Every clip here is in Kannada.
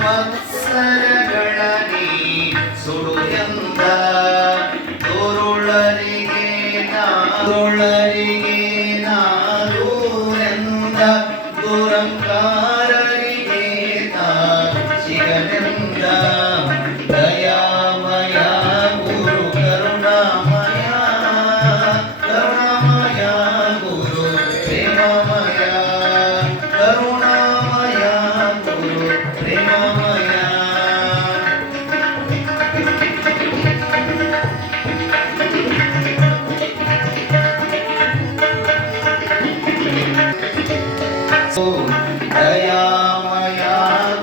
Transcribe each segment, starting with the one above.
ಮತ್ಸರಗಳನಿ ಸುಡು ಎಂದ ತೋರುಳರಿಗೆ ನಾದೂರೆಂದ ದುರಂಕಾರರಿಗೆ ಶಿಗನೆಂದ ದಯಾಮಯ ಗುರು ಕರುಣಾಮಯ ಗುರು ಪ್ರೇಮಮಯ ಕರುಣಾಮಯ ಗುರು ಪ್ರೇಮಮಯ ದಯಾಮಯ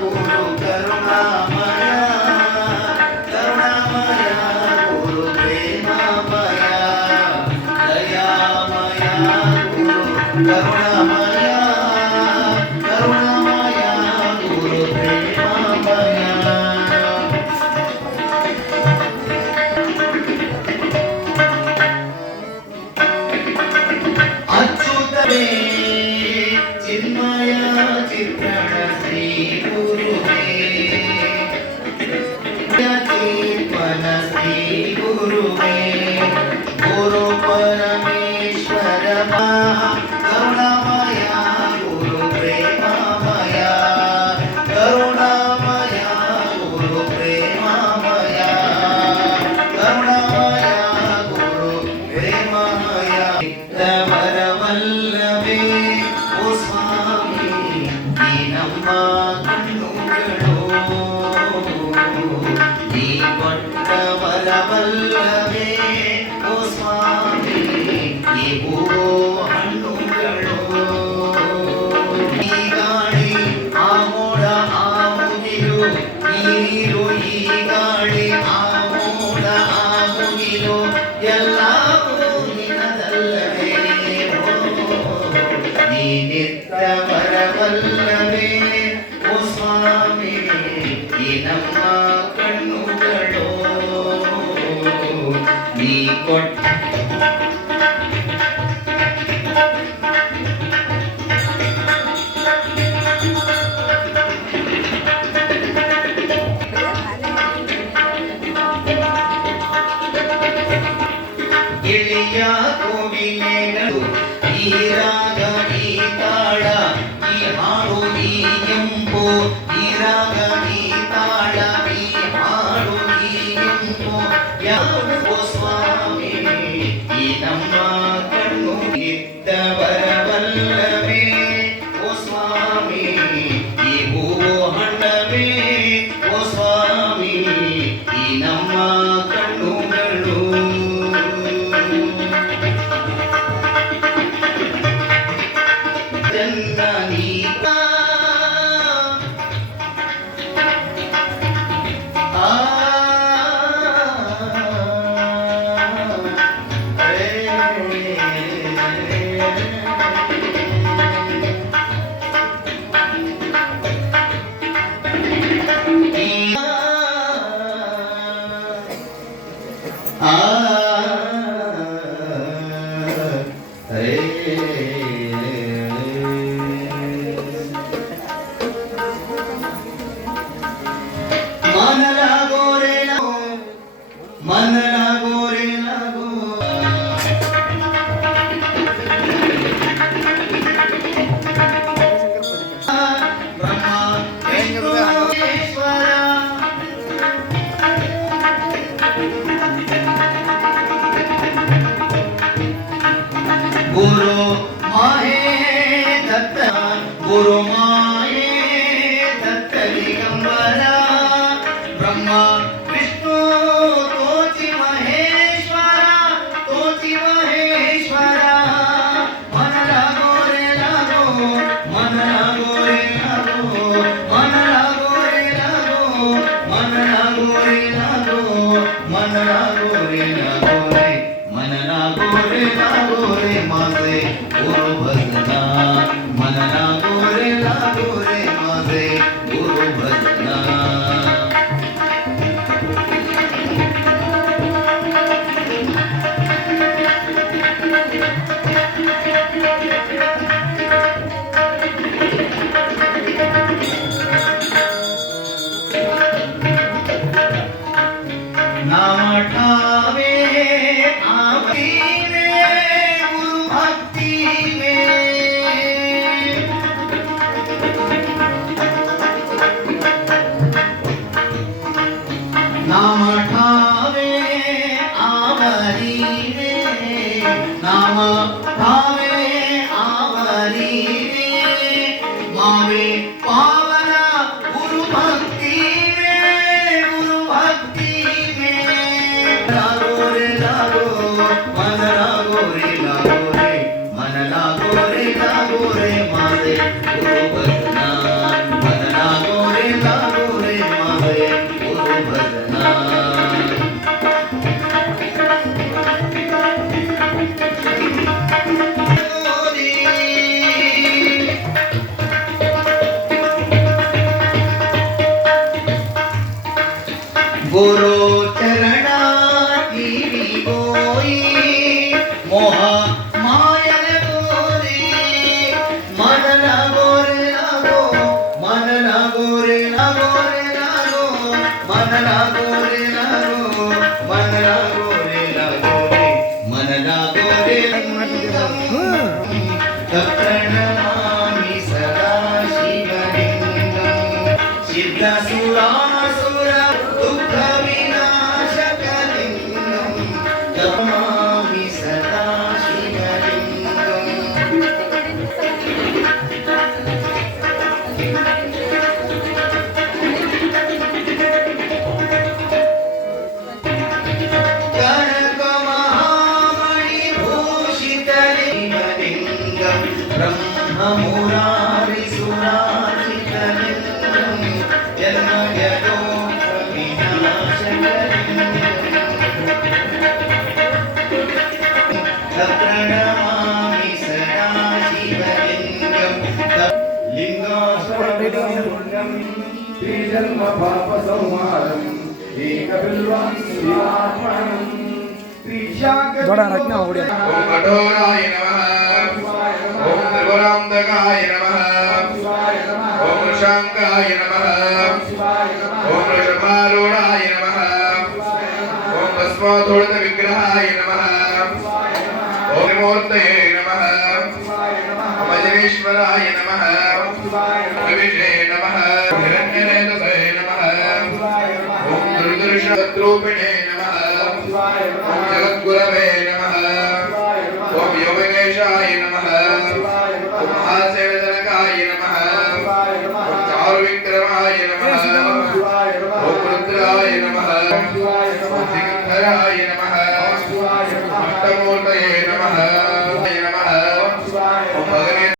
ಗುರು ಕರುಣಾಮಯ ಗುರು ಪ್ರೇಮಮಯ ದಯಾಮಯ ಗುರು ಕರುಣಾಮಯ ಗುರು ಪ್ರೇಮಮಯ ಅಚ್ಯುತವೇ ಚಿನ್ಮಯ ಚಿತ್ರಣ ಶ್ರೀ ಗುರುವೇ ಚಿನ್ಮನ ಶ್ರೀ ಗುರುವೇ ಗುರು ಪರಮೇಶ್ವರ ಕರುಣಾಮಯ ಗುರು ಪ್ರೇಮಮಯ ಕರುಣಾಮಯ ಗುರು ಪ್ರೇಮಮಯ ಕರುಣಾಮಯ ಗುರು ಪ್ರೇಮಮಯ ವರವಲ್ಲವೇ ಓ ಸ್ವಾಮಿ ಈ ನಮ್ಮ ಕಣ್ಣುಗಳು ಈ ಕೊಟ್ಟ ವರವಲ್ಲವೇ ಓ ಸ್ವಾಮಿ ಈ ಹೂವು ಹಣ್ಣುಗಳು ಈ ಗಾಳಿ ಆ ಮೋಡ ಆ ಮುಗಿಲು ಈ ನೀರು ಈ ಗಾಳಿ ಆ ಮೋಡ ಆ ಮುಗಿಲು ಎಲ್ಲವೂ ನಿನ್ನದಲ್ಲವೇ ನೀ ನಿತ್ಯ ವರವಲ್ಲವೇ ಓ ಸ್ವಾಮಿ ಈ ನಮ್ಮ ಕಣ್ಣುಗಳು ನೀ ಕೊಟ್ಟ ಇಳಿಯ ಕೋವಿಲೆಗಳು ಈ ರಾಗ ಈ ತಾಳ ಈ ಹಾಡು ಈ ಎಂಪು ಈ ರಾಗ ಈ ತಾಳ ಈ ಹಾಡು ಈ ಎಂಪು ಯಾವ ಸ್ವಾಮಿ ಈ ನಮ್ಮ ಕಣ್ಣು ಇದ್ದ ಬರವಲ್ಲವೇ ಓ ಸ್ವಾಮಿ ಈ ಹೂವು ಹಣ್ಣವೇ ಓ ಸ್ವಾಮಿ ಈ ನಮ್ಮ ಕಣ್ಣುಗಳು ಜನನೀತಾ गुरु माहे दत्त गुरु माहे दत्त दिगंबरा ब्रह्मा विष्णु तोचि महेश्वरा मन लागो रे लागो मन लागो रे लागो मन लागो रे लागो मन लागो रे लागो मन लागो रे लागो रे मन लागो रे लागो रे मासे गुरु भजना मन लागो रे मासे गुरु भजना आवे पावना गुरु भक्ति में, गुरु भक्ति में। लागो रे लागो मन लागो रे लागो रे मन लागो रे माझे गुरु भजना मन लागो रे माझे गुरु भजना। गुरु चरणाती गोई मोहा मायन गोरी मन लागो रे लागो मन लागो रे लागो रे लागो मन लागो रे लागो मन लागो रे लागो रे मन लागो रे प्रणमामि सदा शिवलिंगं सिद्धसुरासुर दुःख विनाशकलिंगं नमामि सदा शिवलिंगं। कनकमहामणिभूषितलिंगं ब्रह्ममुरारिसुरार्चितलिंगं जन्मजन्मविनाशकलिंगं प्रणमामि सदा शिवलिंगं लिंगास्वरलिंगं श्रीजन्मपापसंहारम् एकबिल्वं शिवार्पणम् थोड़ा रखना हो गया। ओम कठोराय नमः ओम त्रिपुरांतकाय नमः ओम शांकाय नमः ओम वृषभारूढाय नमः ओम भस्मोद्धूत विग्रहाय नमः ओम मूर्तये नमः ओम अजरेश्वराय नमः ओम विष्णे नमः ओम हिरण्यरेतसे नमः ओम दुर्दर्शरूपिणे नमः ओम जगद्गुरवे नमः ओम योगेशाय नमः ओम महासेनजनकाय नमः ओम चारुविक्रमाय नमः ओम रुद्राय नमः ओम सिकंदराय नमः अष्टमूर्तये नमः